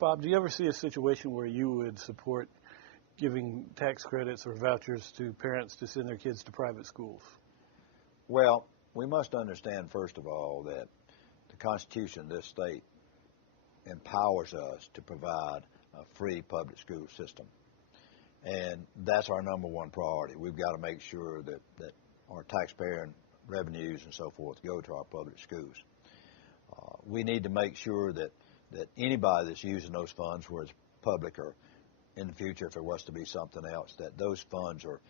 Bob, do you ever see a situation where you would support giving tax credits or vouchers to parents to send their kids to private schools? Well, we must understand, first of all, that the Constitution of this state empowers us to provide a free public school system. And that's our number one priority. We've got to make sure that our taxpayer revenues and so forth go to our public schools. We need to make sure that anybody that's using those funds, whether it's public or in the future if there was to be something else, that those funds are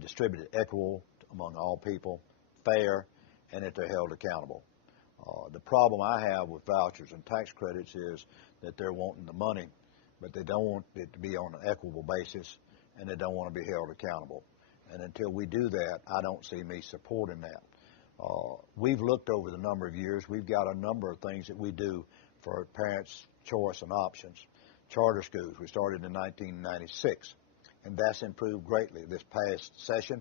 distributed equal among all people, fair, and that they're held accountable. The problem I have with vouchers and tax credits is that they're wanting the money, but they don't want it to be on an equitable basis, and they don't want to be held accountable. And until we do that, I don't see me supporting that. We've looked over the number of years. We've got a number of things that we do for parents' choice and options. Charter schools, we started in 1996, and that's improved greatly. This past session,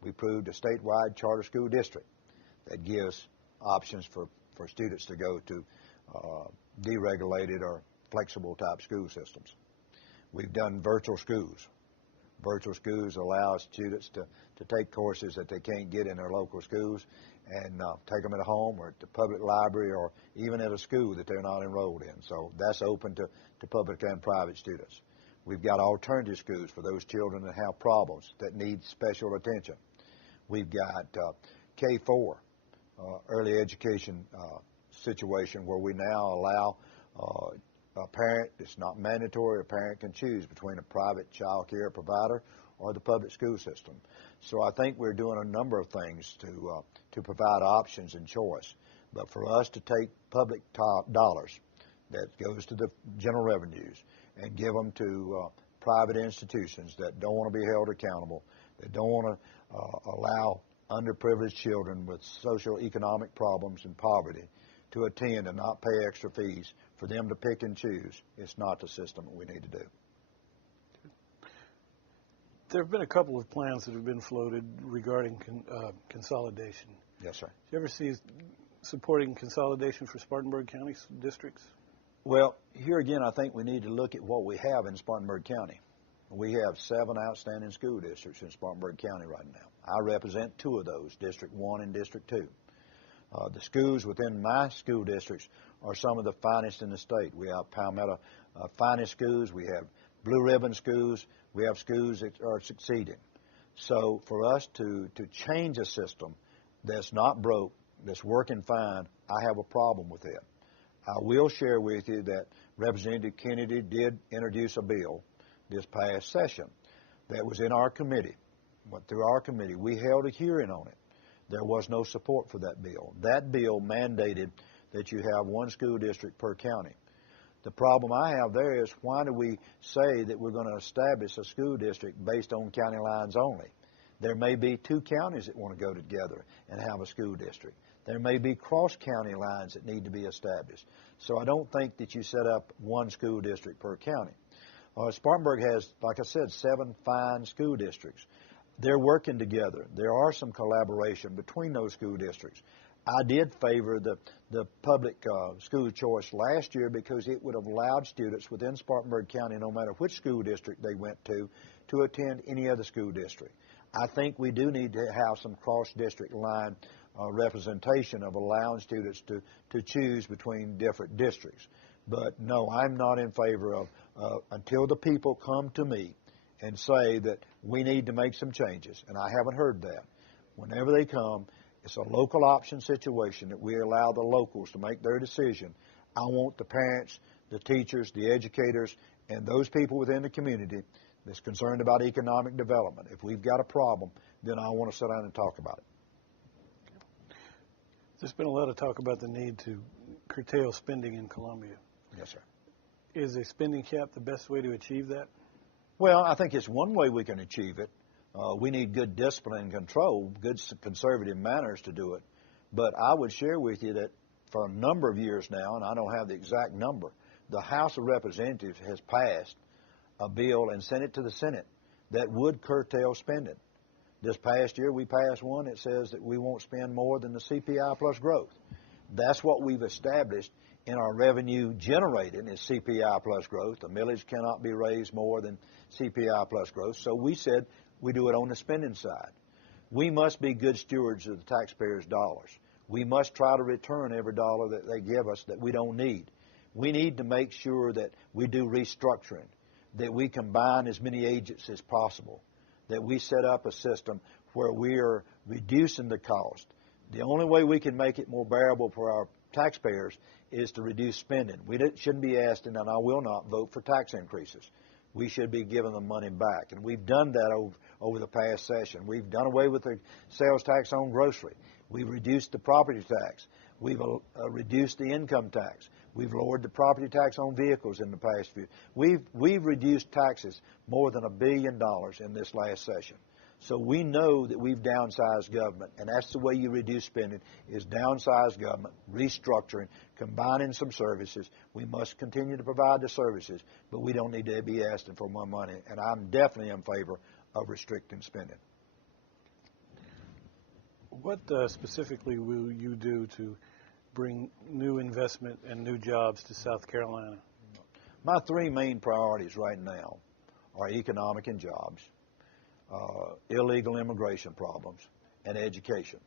we approved a statewide charter school district that gives options for students to go to deregulated or flexible type school systems. We've done virtual schools. Virtual schools allow students to take courses that they can't get in their local schools and take them at home or at the public library or even at a school that they're not enrolled in. So that's open to public and private students. We've got alternative schools for those children that have problems, that need special attention. We've got K-4, early education situation where we now allow a parent, it's not mandatory, a parent can choose between a private child care provider or the public school system. So I think we're doing a number of things to provide options and choice. But for us to take public dollars that goes to the general revenues and give them to private institutions that don't want to be held accountable, that don't want to allow underprivileged children with social economic problems and poverty to attend and not pay extra fees, for them to pick and choose, it's not the system that we need to do. There have been a couple of plans that have been floated regarding consolidation. Yes, sir. Do you ever see supporting consolidation for Spartanburg County districts? Well, here again, I think we need to look at what we have in Spartanburg County. We have 7 outstanding school districts in Spartanburg County right now. I represent 2 of those, District 1 and District 2. The schools within my school districts are some of the finest in the state. We have Palmetto finest schools. We have blue ribbon schools. We have schools that are succeeding. So for us to change a system that's not broke, that's working fine, I have a problem with it. I will share with you that Representative Kennedy did introduce a bill this past session that was in our committee. Went through our committee. We held a hearing on it. There was no support for that bill. That bill mandated that you have 1 school district per county. The problem I have there is, why do we say that we're going to establish a school district based on county lines only? There may be 2 counties that want to go together and have a school district. There may be cross-county lines that need to be established. So I don't think that you set up 1 school district per county. Spartanburg has, like I said, 7 fine school districts. They're working together. There are some collaboration between those school districts. I did favor the public school choice last year because it would have allowed students within Spartanburg County, no matter which school district they went to attend any other school district. I think we do need to have some cross-district line representation of allowing students to choose between different districts. But no, I'm not in favor of, until the people come to me and say that we need to make some changes, and I haven't heard that. Whenever they come, it's a local option situation that we allow the locals to make their decision. I want the parents, the teachers, the educators, and those people within the community that's concerned about economic development. If we've got a problem, then I want to sit down and talk about it. There's been a lot of talk about the need to curtail spending in Columbia. Yes, sir. Is a spending cap the best way to achieve that? Well, I think it's one way we can achieve it. We need good discipline and control, good conservative manners to do it. But I would share with you that for a number of years now, and I don't have the exact number, the House of Representatives has passed a bill and sent it to the Senate that would curtail spending. This past year, we passed one that says that we won't spend more than the CPI plus growth. That's what we've established in our revenue generated is CPI plus growth. The millage cannot be raised more than CPI plus growth. So we said we do it on the spending side. We must be good stewards of the taxpayers' dollars. We must try to return every dollar that they give us that we don't need. We need to make sure that we do restructuring, that we combine as many agents as possible, that we set up a system where we are reducing the cost. The only way we can make it more bearable for our taxpayers is to reduce spending. We shouldn't be asking, and I will not vote for tax increases. We should be giving them money back. And we've done that over the past session. We've done away with the sales tax on grocery. We've reduced the property tax. We've reduced the income tax. We've lowered the property tax on vehicles in the past few. We've reduced taxes more than $1 billion in this last session. So we know that we've downsized government, and that's the way you reduce spending, is downsize government, restructuring, combining some services. We must continue to provide the services, but we don't need to be asking for more money, and I'm definitely in favor of restricting spending. What specifically will you do to bring new investment and new jobs to South Carolina? My three main priorities right now are economic and jobs, illegal immigration problems, and education.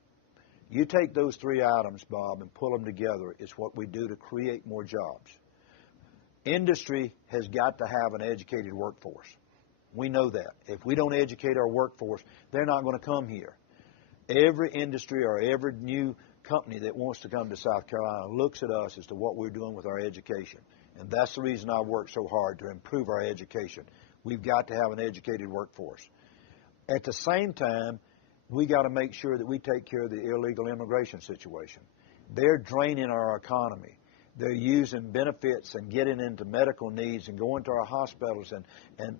You take those three items, Bob, and pull them together, it's what we do to create more jobs. Industry has got to have an educated workforce. We know that. If we don't educate our workforce, they're not going to come here. Every industry or every new company that wants to come to South Carolina looks at us as to what we're doing with our education. And that's the reason I work so hard to improve our education. We've got to have an educated workforce. At the same time, we got to make sure that we take care of the illegal immigration situation. They're draining our economy. They're using benefits and getting into medical needs and going to our hospitals and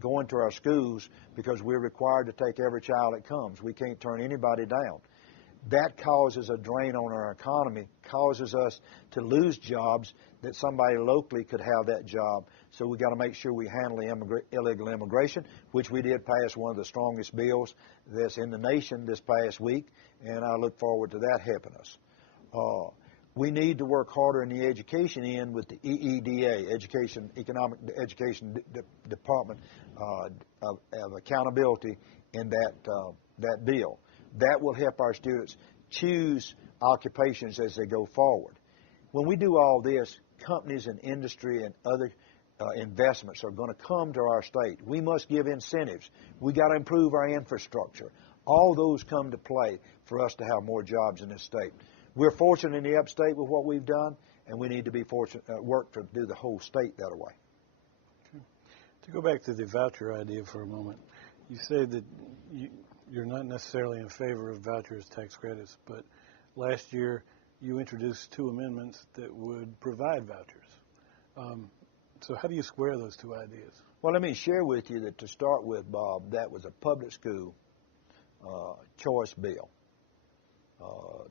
going to our schools because we're required to take every child that comes. We can't turn anybody down. That causes a drain on our economy, causes us to lose jobs that somebody locally could have that job. So we got to make sure we handle illegal immigration, which we did pass one of the strongest bills that's in the nation this past week, and I look forward to that helping us. We need to work harder in the education end with the EEDA, Economic Education Department of Accountability in that bill. That will help our students choose occupations as they go forward. When we do all this, companies and industry and other investments are going to come to our state. We must give incentives. We got to improve our infrastructure. All those come to play for us to have more jobs in this state. We're fortunate in the upstate with what we've done, and we need to be fortunate work to do the whole state that way. Okay. To go back to the voucher idea for a moment, you say that you're not necessarily in favor of vouchers, tax credits, but last year you introduced two amendments that would provide vouchers. So how do you square those two ideas? Well, let me share with you that to start with, Bob, that was a public school choice bill.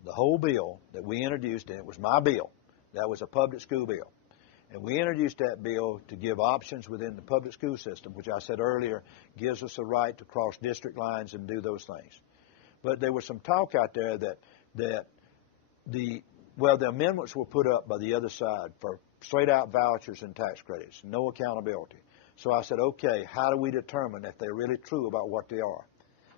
The whole bill that we introduced, and it was my bill, that was a public school bill. And we introduced that bill to give options within the public school system, which I said earlier gives us a right to cross district lines and do those things. But there was some talk out there that the amendments were put up by the other side for straight out vouchers and tax credits, no accountability. So I said, okay, how do we determine if they're really true about what they are?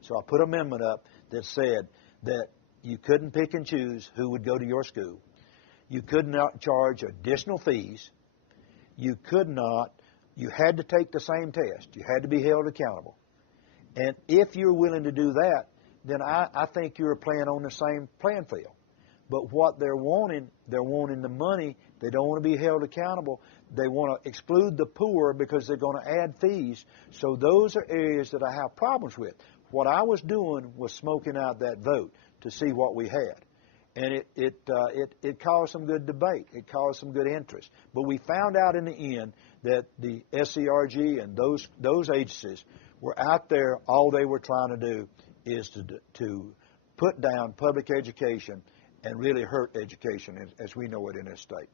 So I put an amendment up that said that you couldn't pick and choose who would go to your school. You could not charge additional fees. You had to take the same test. You had to be held accountable. And if you're willing to do that, then I think you're playing on the same playing field. But what they're wanting the money. They don't want to be held accountable. They want to exclude the poor because they're going to add fees. So those are areas that I have problems with. What I was doing was smoking out that vote to see what we had. And it caused some good debate. It caused some good interest. But we found out in the end that the SCRG and those agencies were out there. All they were trying to do is to put down public education and really hurt education as we know it in this state.